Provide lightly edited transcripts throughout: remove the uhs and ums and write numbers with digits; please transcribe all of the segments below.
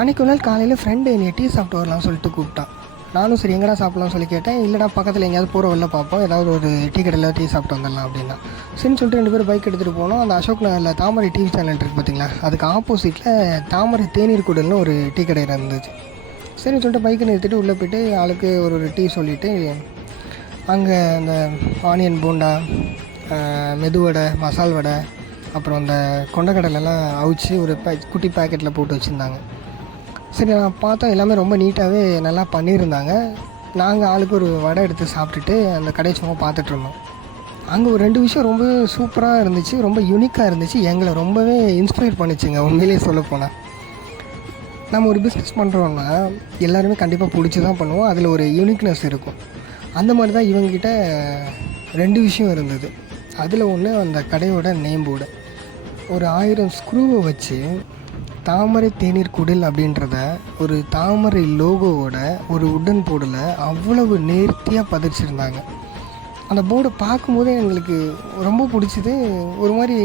அன்றைக்கி ஒரு நாள் காலையில் ஃப்ரெண்டு என்னை டீ சாப்பிட்டு வரலாம்னு சொல்லிட்டு கூப்பிட்டான். நானும் சரி எங்கடா சாப்பிட்லாம்னு சொல்லி கேட்டேன். இல்லைடா பக்கத்தில் எங்கேயாவது போகிற வெளில பார்ப்போம், ஏதாவது ஒரு டீ கடையில் டீ சாப்பிட்டு வந்துடலாம் அப்படின்னா. சரின்னு சொல்லிட்டு 2 பேரும் பைக் எடுத்துகிட்டு போனோம். அந்த அசோக் நகரில் தாமரை டிவி சேனல் இருக்குது பார்த்தீங்களா, அதுக்கு ஆப்போசிட்டில் தாமரை தேநீர் குடல்னு ஒரு டீ கடை இருந்துச்சு. சரின்னு சொல்லிட்டு பைக்கை நிறுத்திட்டு உள்ளே போய்ட்டு ஆளுக்கு ஒரு டீ சொல்லிவிட்டு அங்கே அந்த ஆனியன் போண்டா, மெதுவடை, மசால் வடை, அப்புறம் அந்த கொண்டக்கடலெல்லாம் அவிச்சு ஒரு குட்டி பேக்கெட்டில் போட்டு வச்சுருந்தாங்க. சரி நான் பார்த்தோம், எல்லாமே ரொம்ப நீட்டாகவே நல்லா பண்ணியிருந்தாங்க. நாங்கள் ஆளுக்கு ஒரு வடை எடுத்து சாப்பிட்டுட்டு அந்த கடையை சும்மா பார்த்துட்ருந்தோம். அங்கே ஒரு 2 விஷயம் ரொம்ப சூப்பராக இருந்துச்சு, ரொம்ப யூனிக்காக இருந்துச்சு, எங்களை ரொம்பவே இன்ஸ்பயர் பண்ணிச்சுங்க. உண்மையிலே சொல்லப்போனால் நம்ம ஒரு பிஸ்னஸ் பண்ணுறோன்னா எல்லாருமே கண்டிப்பாக பிடிச்சி தான் பண்ணுவோம், அதில் ஒரு யூனிக்னஸ் இருக்கும். அந்த மாதிரி தான் இவங்ககிட்ட 2 விஷயம் இருந்தது. அதில் ஒன்று அந்த கடையோட நேம் போர்டு. ஒரு 1000 ஸ்க்ரூவை வச்சு தாமரை தேநீர் குடில் அப்படின்றத ஒரு தாமரை லோகோவோட ஒரு உடன் போர்டில் அவ்வளவு நேர்த்தியாக பதிச்சிருந்தாங்க. அந்த போர்டை பார்க்கும்போதே எங்களுக்கு ரொம்ப பிடிச்சிது, ஒரு மாதிரி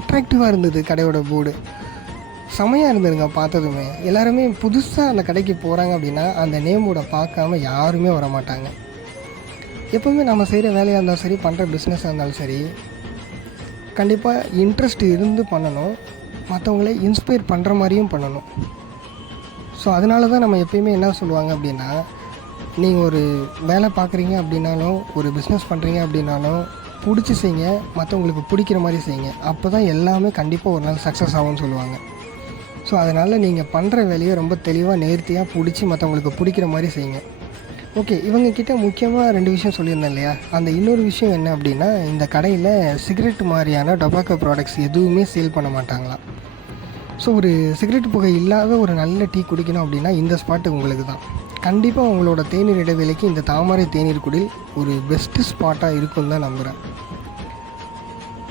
அட்ராக்டிவாக இருந்தது. கடையோட போர்டு செமையாக இருந்ததுங்க பார்த்ததுமே. எல்லாருமே புதுசாக அந்த கடைக்கு போகிறாங்க அப்படின்னா அந்த நேம் போர்டை பார்க்காம யாருமே வர மாட்டாங்க. எப்போவுமே நம்ம செய்கிற வேலையாக இருந்தாலும் சரி, பண்ணுற பிஸ்னஸாக இருந்தாலும் சரி, கண்டிப்பாக இன்ட்ரெஸ்ட் இருந்து பண்ணணும், மற்றவங்களை இன்ஸ்பயர் பண்ணுற மாதிரியும் பண்ணணும். ஸோ அதனால தான் நம்ம எப்பயுமே என்ன சொல்லுவாங்க அப்படின்னா, நீங்கள் ஒரு வேலை பார்க்குறீங்க அப்படின்னாலும், ஒரு பிஸ்னஸ் பண்ணுறீங்க அப்படின்னாலும் பிடிச்சி செய்யுங்க, மற்றவங்களுக்கு பிடிக்கிற மாதிரி செய்யுங்க. அப்போ தான் எல்லாமே கண்டிப்பாக ஒரு நாள் சக்ஸஸ் ஆகும்னு சொல்லுவாங்க. ஸோ அதனால் நீங்கள் பண்ணுற வேலையை ரொம்ப தெளிவாக நேர்த்தியாக பிடிச்சி மற்றவங்களுக்கு பிடிக்கிற மாதிரி செய்யுங்க. ஓகே, இவங்கக்கிட்ட முக்கியமாக 2 விஷயம் சொல்லியிருந்தேன் இல்லையா, அந்த இன்னொரு விஷயம் என்ன அப்படின்னா, இந்த கடையில் சிகரெட் மாதிரியான டொபாக்கோ ப்ராடக்ட்ஸ் எதுவுமே சேல் பண்ண மாட்டாங்களாம். ஸோ ஒரு சிகரெட் புகை இல்லாத ஒரு நல்ல டீ குடிக்கணும் அப்படின்னா இந்த ஸ்பாட்டு உங்களுக்கு தான். கண்டிப்பாக உங்களோட தேநீர் இடைவேளைக்கு இந்த தாமரை தேநீர் குடில் ஒரு பெஸ்ட்டு ஸ்பாட்டாக இருக்குன்னு தான் நம்புகிறேன்.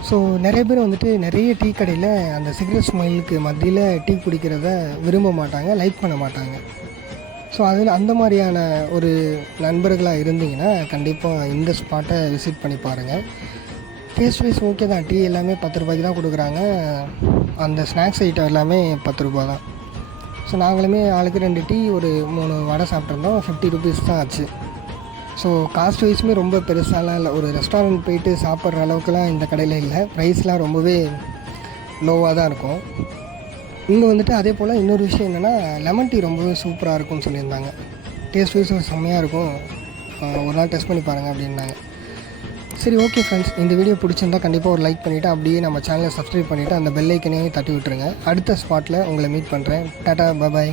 ஸோ நிறைய பேர் வந்துட்டு நிறைய டீ கடையில் அந்த சிகரெட் ஸ்மெல்லுக்கு மத்தியில் டீ குடிக்கிறத விரும்ப மாட்டாங்க, லைக் பண்ண மாட்டாங்க. ஸோ அதில் அந்த மாதிரியான ஒரு நண்பர்களாக இருந்தீங்கன்னா கண்டிப்பாக இந்த ஸ்பாட்டை விசிட் பண்ணி பாருங்கள். டேஸ்ட் வைஸ் ஓகே தான், டீ எல்லாமே 10 ரூபாய்க்கு தான் கொடுக்குறாங்க. அந்த ஸ்நாக்ஸ் ஐட்டம் எல்லாமே 10 ரூபா தான். ஸோ நாங்களுமே ஆளுக்கு 2 டீ, ஒரு 3 வடை சாப்பிட்ருந்தோம். 50 ருபீஸ் தான் ஆச்சு. ஸோ காஸ்ட் வைஸுமே ரொம்ப பெருசாலாம் இல்லை, ஒரு ரெஸ்டாரண்ட் போயிட்டு சாப்பிட்ற அளவுக்குலாம் இந்த கடையில் இல்லை. ப்ரைஸ்லாம் ரொம்பவே லோவாக தான் இருக்கும். இங்கே வந்துட்டு அதே போல் இன்னொரு விஷயம் என்னென்னா, லெமன் டீ ரொம்பவே சூப்பராக இருக்கும்னு சொல்லியிருந்தாங்க. டேஸ்ட் வைஸ் செம்மையாக இருக்கும், ஒரு நாள் டெஸ்ட் பண்ணி பாருங்கள் அப்படின்னாங்க. சரி ஓகே ஃப்ரெண்ட்ஸ், இந்த வீடியோ பிடிச்சிருந்தால் கண்டிப்பாக ஒரு லைக் பண்ணிவிட்டு அப்படியே நம்ம சேனலை சப்ஸ்கிரைப் பண்ணிவிட்டு அந்த பெல் ஐக்கனையும் தட்டி விட்டுருங்க. அடுத்த ஸ்பாட்டில் உங்களை மீட் பண்ணுறேன். டாடா, பாய்.